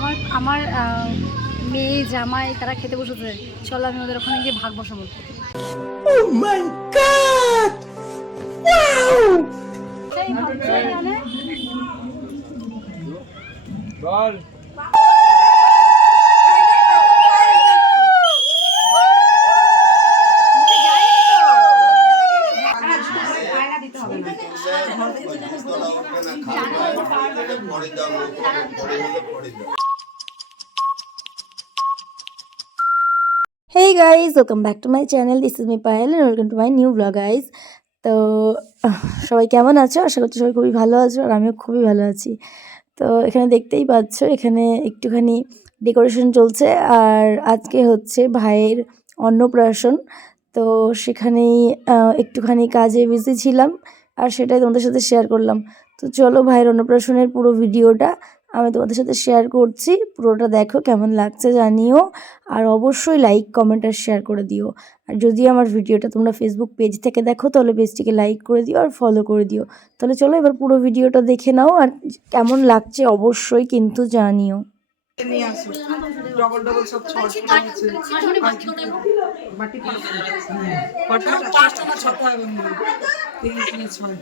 আমার আমার মেয়ে জামাই তারা খেতে বসেছে। চলো আমি ওদের ওখানে গিয়ে ভাগ বসাবো। সেই Guys, welcome back to my channel. This is me Payal and welcome to my new vlog guys. তো সবাই কেমন আছো আশা করছি সবাই খুবই ভালো আছো আর আমিও খুবই ভালো আছি তো এখানে দেখতেই পাচ্ছ এখানে একটুখানি ডেকোরেশন চলছে আর আজকে হচ্ছে ভাইয়ের অন্নপ্রাশন তো সেখানেই একটুখানি কাজে বিজি ছিলাম আর সেটাই তোমাদের সাথে শেয়ার করলাম তো চলো ভাইয়ের অন্নপ্রাশনের পুরো ভিডিওটা আমি তোমাদের সাথে শেয়ার করছি। পুরোটা দেখো কেমন লাগছে জানিও। আর অবশ্যই লাইক কমেন্ট আর শেয়ার করে দিও। আর যদি আমার ভিডিওটা তোমরা ফেসবুক পেজ থেকে দেখো তাহলে পেজটিকে লাইক করে দিও আর ফলো করে দিও। তাহলে চলো এবার পুরো ভিডিওটা দেখে নাও। আর কেমন লাগছে অবশ্যই কিন্তু জানিও। নিয়ে আসো ডবল ডবল সব বাটি পাঁচটা ছটা তিন তিন ছয়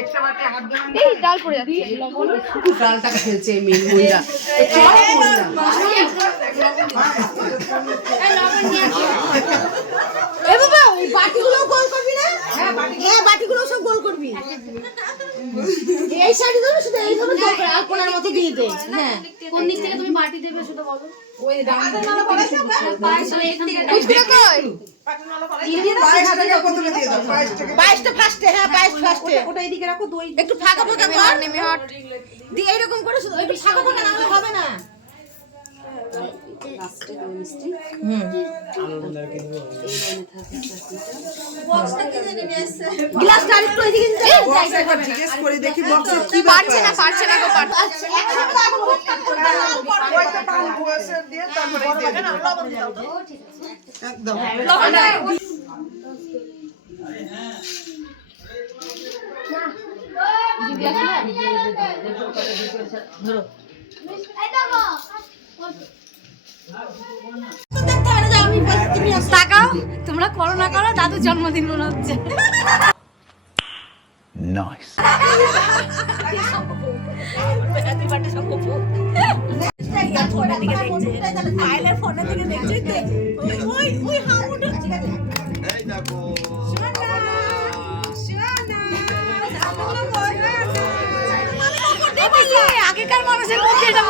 একটা বাটি হাত দেবেন ডালটাকে ফেলছে এই মেয়ে মহিলা এই চড় মহিলা। এ বাবা, ওই বাটিগুলো গোল করবি না? হ্যাঁ, বাটিগুলো। সব গোল করবি। এই সাইডে ধরো, শুধু গোল করে, আর মতো দিয়ে দে। হ্যাঁ। কোন দিক থেকে তুমি মাটি দেবে সেটা বলো? হ্যাঁ, একটু ফাঁকা ফাঁকা এইরকম করে শুধু একটু ফাঁকা ফাঁকা না হবে না। গ্লাসটা আরেকটু এদিকে দিতে বক্স একবার জিজ্ঞেস করে দেখি বক্সে কি পারছে না পারছে না গো পারছে ওইটা পান তাকাও তোমরা করো না করো দাদুর জন্মদিন মনে হচ্ছে. আগেকার মানুষের মধ্যে এটা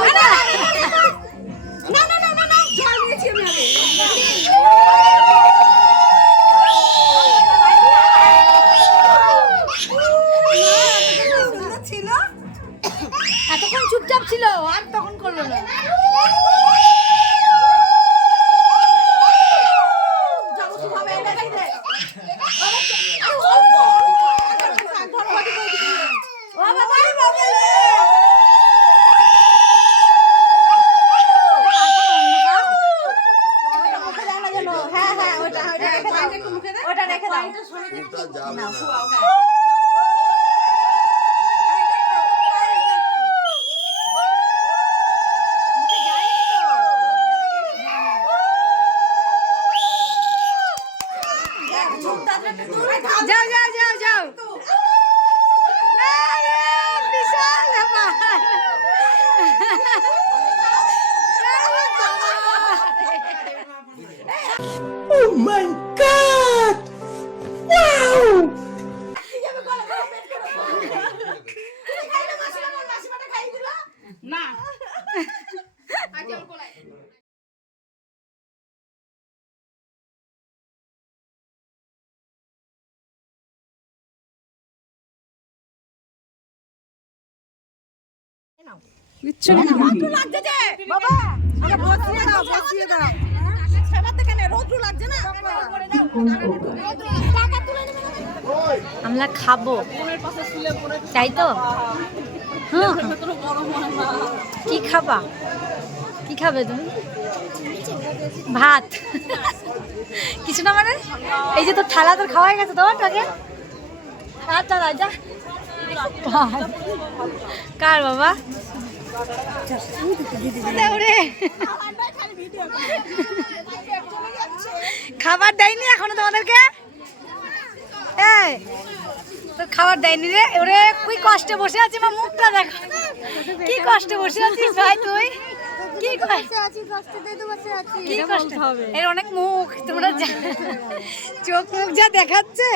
ও মাই গড ওয়াও না। কিচ্ছু না লাগছে বাবা বসিয়ে দাও বসিয়ে দাও। আমরা খাব। তাই তো। কি খাবা? কি খাবে তুমি? ভাত। কিছু না মানে? এই যে তোর থালা তোর খাওয়া হয়ে গেছে তোমার তোকে আচ্ছা রাজা কার বাবা? ওরে। খাবার দেয়নি এখনও তোমাদেরকে? তোর খাবার দেয়নি রে? ওরে কি কষ্টে বসে আছিস বা মুখটা দেখো। কি কষ্টে বসে আছিস ভাই তুই? কি কষ্ট? এর অনেক মুখ তোমরা চোখ মুখ যা দেখাচ্ছে।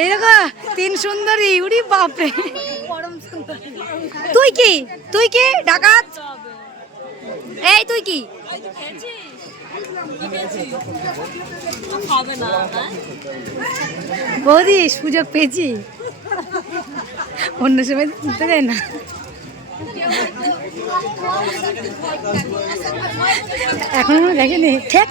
এই দেখো তিন সুন্দরী উড়ি বাপরে। তুই কি? তুই কি? ডাকাত? এই তুই কি? বৌদি সুযোগ পেয়েছি। অন্য সময় দিতে যায় না। এখন আমরা দেখিনি। ঠিক।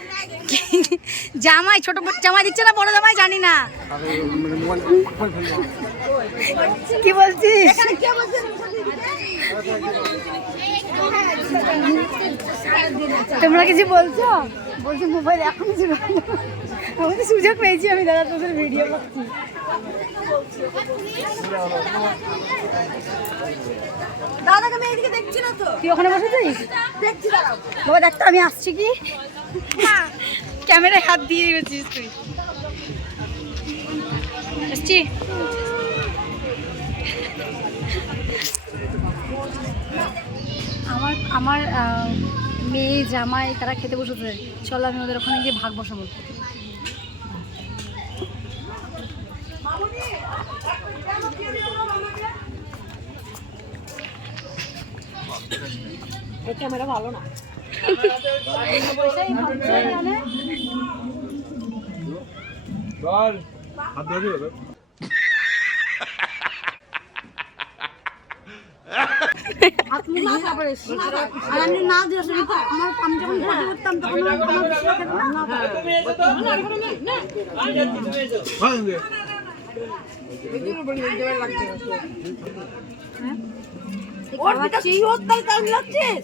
জামাই ছোট জামাই দিচ্ছে না বড় জামাই জানি না। কি বলছিস? তোমরা কিছু বলছো? বলছি মোবাইল এখন আমি তো সুযোগ পেয়েছি আমি দাদা তোদের ভিডিও করছি। দাদাকে আমি এদিকে দেখছি না তো। তুই ওখানে বসেছিস? দেখছি দাঁড়াও। বাবা দেখ তো আমি আসছি কি? ক্যামেরায় হাত দিয়ে গেছিস তুই আসছি? আমার আমার মেয়ে জামাই তারা খেতে বসেছে। চলো আমি ওদের ওখানে গিয়ে ভাগ বসাবো। ক্যামেরা ভালো না। ওর পিতা কি ওর তাল তাল লাগছিস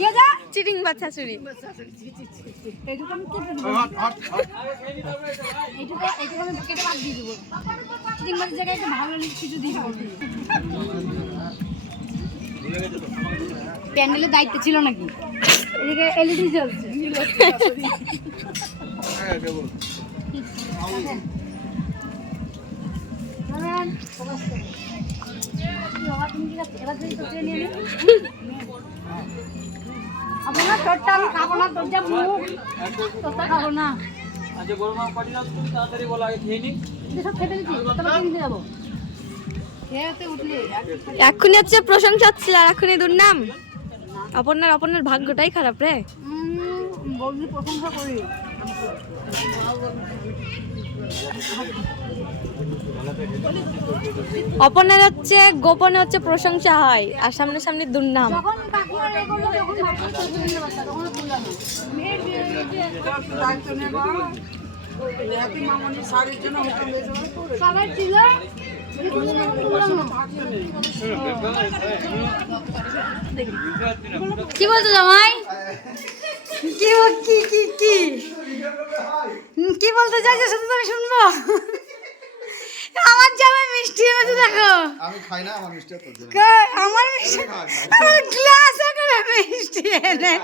হয়েছে চিটিং বাচ্চা চুরি। এইটুকু আমি কেটে দেবো। এইটুকু এইটুকু আমি কেটে বাদ প্যান্ডেলের দায়িত্ব ছিল নাকি? এলইডি। কি কি তোকে নিয়ে? আপনার তোরটা আমি খাব না তোর যা মুখ তোরটা খাব না। আচ্ছা গরম পাঠিয়ে দাও তুমি তাড়াতাড়ি বলো আগে খেয়ে সব খেতে দিচ্ছি তবে যাব? এক্ষুনি হচ্ছে প্রশংসা ছিল আর এক্ষুনি দুর্নাম অপর্ণার অপর্ণার ভাগ্যটাই খারাপ রে। প্রশংসা করি। অপর্ণার হচ্ছে গোপনে হচ্ছে প্রশংসা হয় আর সামনে সামনে দুর্নাম সবাই ছিল কি বলছো জামাই? কি কি কি? কি বলতে চাইছো শুধু আমি শুনব। আমার জামাই মিষ্টি এনেছে দেখো। আমি খাই না আমার মিষ্টি আমার মিষ্টি আমার গ্লাসে করে মিষ্টি এনে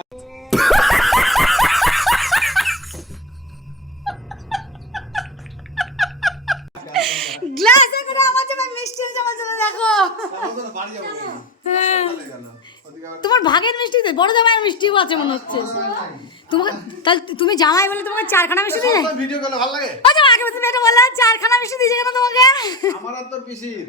গ্লাসে করে আমার জামাই মিষ্টি হয়েছে আমার জন্য দেখো বাড়ি যাব হ্যাঁ। চলে গেল ওদিকে আবার তোমার ভাগের মিষ্টি তো বড় জামাইয়ের মিষ্টিও আছে মনে হচ্ছে তোমাকে তাহলে তুমি জামাই বলে তোমাকে চারখানা মিষ্টি দিয়ে ভিডিও করলে ভালো লাগে? আচ্ছা আগে তুমি এটা বললে চারখানা মিষ্টি দিয়েছে কেন তোমাকে। আমার আর তোর পিসির।